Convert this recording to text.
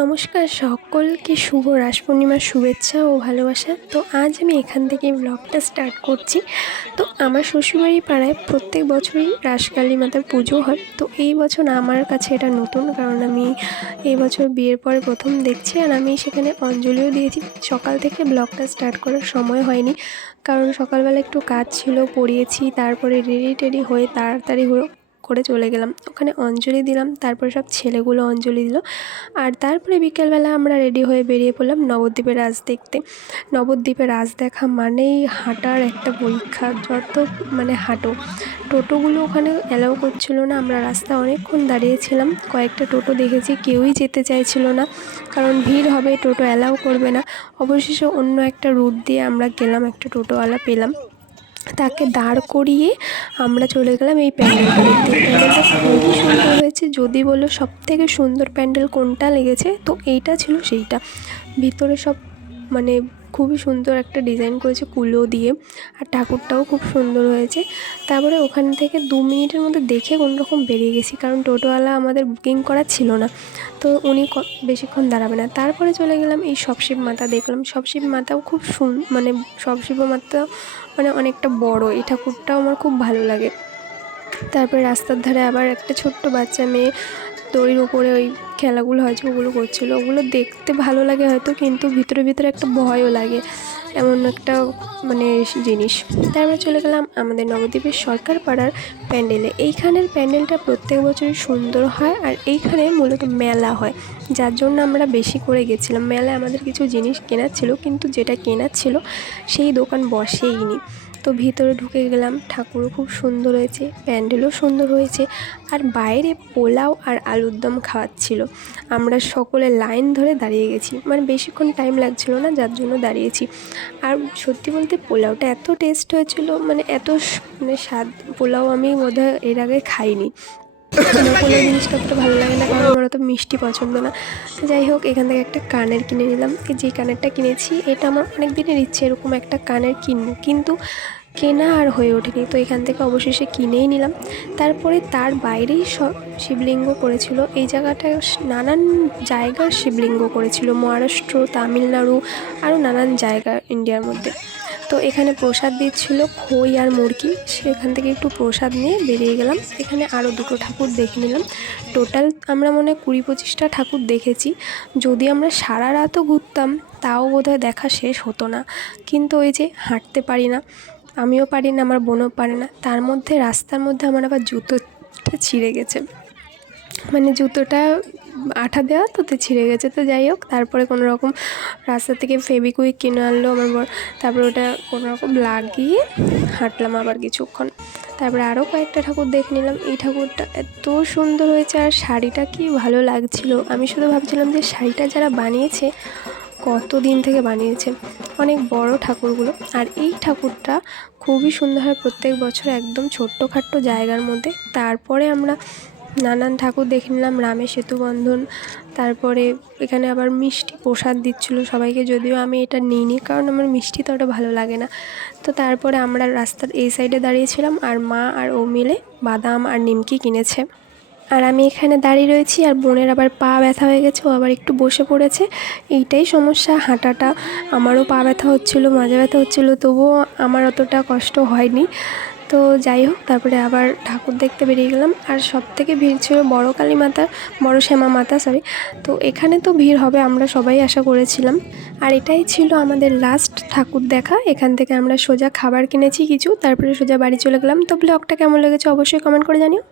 নমস্কার সকলকে শুভ রাস পূর্ণিমার শুভেচ্ছা ও ভালোবাসা। তো আজ আমি এখান থেকে ব্লগটা স্টার্ট করছি। তো আমার শ্বশুরবাড়ি পাড়ায় প্রত্যেক বছরই রাসকালী মাতার পুজো হয়। তো এই বছর আমার কাছে এটা নতুন, কারণ আমি এই বছর বিয়ের পরে প্রথম দেখছি। আর আমি সেখানে অঞ্জলিও দিয়েছি। সকাল থেকে ব্লগটা স্টার্ট করার সময় হয়নি, কারণ সকালবেলা একটু কাজ ছিল, পড়িয়েছি, তারপরে রেডি টেডি হয়ে তাড়াতাড়ি করে চলে গেলাম ওখানে, অঞ্জলি দিলাম, তারপরে সব ছেলেগুলো অঞ্জলি দিল। আর তারপরে বিকেলবেলা আমরা রেডি হয়ে বেরিয়ে পড়লাম নবদ্বীপের রাস দেখতে। নবদ্বীপের রাস দেখা মানেই হাঁটার একটা পরীক্ষা, যত হাঁটো। টোটোগুলো ওখানে অ্যালাউ করছিল না, আমরা রাস্তায় অনেকক্ষণ দাঁড়িয়েছিলাম। কয়েকটা টোটো দেখেছি, কেউই যেতে চাইছিল না, কারণ ভিড় হবে, টোটো অ্যালাউ করবে না। অবশেষে অন্য একটা রুট দিয়ে আমরা গেলাম, একটা টোটোওয়ালা পেলাম, তাকে দাঁড় করিয়ে আমরা চলে গেলাম এই প্যান্ডেলটা দেখতে। প্যান্ডেলটা খুবই সুন্দর হয়েছে। যদি বলো সবথেকে সুন্দর প্যান্ডেল কোনটা লেগেছে, তো এইটা ছিল সেইটা। ভিতরে সব খুবই সুন্দর একটা ডিজাইন করেছে কুলো দিয়ে, আর ঠাকুরটাও খুব সুন্দর হয়েছে। তারপরে ওখান থেকে 2 মিনিটের মধ্যে দেখে কোনোরকম বেরিয়ে গেছি, কারণ টোটোওয়ালা আমাদের বুকিং করা ছিল না, তো উনি বেশিক্ষণ দাঁড়াবে না। তারপরে চলে গেলাম এই সবশিব মাতা দেখলাম। সবশিব মাতাও খুব সবশিব মাতা অনেকটা বড়, এই ঠাকুরটাও আমার খুব ভালো লাগে। তারপরে রাস্তার ধারে আবার একটা ছোট্ট বাচ্চা মেয়ে দড়ির উপরে ওই খেলাগুলো হয়েছে ওগুলো করছিলো। ওগুলো দেখতে ভালো লাগে হয়তো, কিন্তু ভিতরে ভিতরে একটা ভয়ও লাগে, এমন একটা জিনিস। তারপরে চলে গেলাম আমাদের নবদ্বীপের সরকার পাড়ার প্যান্ডেলে। এইখানের প্যান্ডেলটা প্রত্যেক বছরই সুন্দর হয়, আর এইখানে মূলত মেলা হয়, যার জন্য আমরা বেশি করে গেছিলাম। মেলায় আমাদের কিছু জিনিস কেনার ছিল, কিন্তু যেটা কেনার ছিল সেই দোকান বসেইনি। তো ভিতরে ঢুকে গেলাম, ঠাকুরও খুব সুন্দর হয়েছে, প্যান্ডেলও সুন্দর হয়েছে, আর বাইরে পোলাও আর আলুর দম খাওয়াচ্ছিল। আমরা সকলে লাইন ধরে দাঁড়িয়ে গেছি, বেশিক্ষণ টাইম লাগছিল না, যার জন্য দাঁড়িয়েছি। আর সত্যি বলতে পোলাওটা এত টেস্ট হয়েছিল, এত স্বাদ পোলাও আমি বোধহয় এর আগে খাইনি। আমার পোলাও জিনিসটা অতটা ভালো লাগে না, কারণ আমার অত মিষ্টি পছন্দ না। তো যাই হোক, এখান থেকে একটা কানের কিনে নিলাম। যে কানেরটা কিনেছি, এটা আমার অনেক দিনের ইচ্ছে এরকম একটা কানের কিনবো, কিন্তু কেনা আর হয়ে ওঠেনি। তো এখান থেকে অবশেষে কিনেই নিলাম। তারপরে তার বাইরেই সব শিবলিঙ্গ করেছিল। এই জায়গাটা নানান জায়গার শিবলিঙ্গ করেছিল, মহারাষ্ট্র, তামিলনাড়ু, আরও নানান জায়গা ইন্ডিয়ার মধ্যে। তো এখানে প্রসাদ দিচ্ছিল খই আর মুরগি, সেখান থেকে একটু প্রসাদ নিয়ে বেরিয়ে গেলাম। এখানে আরও 2টো ঠাকুর দেখে নিলাম। টোটাল আমরা 20-25টা ঠাকুর দেখেছি। যদি আমরা সারা রাতও ঘুরতাম, তাও বোধহয় দেখা শেষ হতো না। কিন্তু ওই যে হাঁটতে পারি না, আমিও পারি না, আমার বোনও পারে না। তার মধ্যে রাস্তার মধ্যে আমার আবার জুতোটা ছিঁড়ে গেছে, জুতোটা আঠা দেওয়া তো ছিঁড়ে গেছে। তো যাই হোক, তারপরে কোনো রকম রাস্তা থেকে ফেবিকুইক কিনে আনলো আমার বর, তারপরে ওটা কোনো রকম লাগিয়ে হাঁটলাম আবার কিছুক্ষণ। তারপরে আরও কয়েকটা ঠাকুর দেখে নিলাম। এই ঠাকুরটা এত সুন্দর হয়েছে, আর শাড়িটা কি ভালো লাগছিল। আমি শুধু ভাবছিলাম যে শাড়িটা যারা বানিয়েছে কত দিন থেকে বানিয়েছে, অনেক বড় ঠাকুরগুলো। আর এই ঠাকুরটা খুবই সুন্দর হয় প্রত্যেক বছর, একদম ছোট্টখাট্টো জায়গার মধ্যে। তারপরে আমরা নানান ঠাকুর দেখে নিলাম, রামের সেতু বন্ধন। তারপরে এখানে আবার মিষ্টি প্রসাদ দিচ্ছিলো সবাইকে, যদিও আমি এটা নিইনি, কারণ আমার মিষ্টি তো ওটা ভালো লাগে না। তো তারপরে আমরা রাস্তার এই সাইডে দাঁড়িয়েছিলাম, আর মা আর ও মিলে বাদাম আর নিমকি কিনেছে। আর আমি এখানে দাঁড়িয়ে রয়েছি, আর বোনের আবার পা ব্যথা হয়ে গেছে, ও আবার একটু বসে পড়েছে। এইটাই সমস্যা, হাঁটাটা। আমারও পা ব্যথা হচ্ছিলো, মাজা ব্যথা হচ্ছিলো, তবুও আমার অতটা কষ্ট হয়নি। তো যাই হোক, তারপরে আবার ঠাকুর দেখতে বেরিয়ে গেলাম। আর সবথেকে ভিড় ছিল বড় কালী মাতা, বড় শ্যামা মাতা, তো এখানে তো ভিড় হবে আমরা সবাই আশা করেছিলাম। আর এটাই ছিল আমাদের লাস্ট ঠাকুর দেখা। এখান থেকে আমরা সোজা খাবার কিনেছি কিছু, তারপরে সোজা বাড়ি চলে গেলাম। তো ব্লগটা কেমন লেগেছে অবশ্যই কমেন্ট করে জানিও।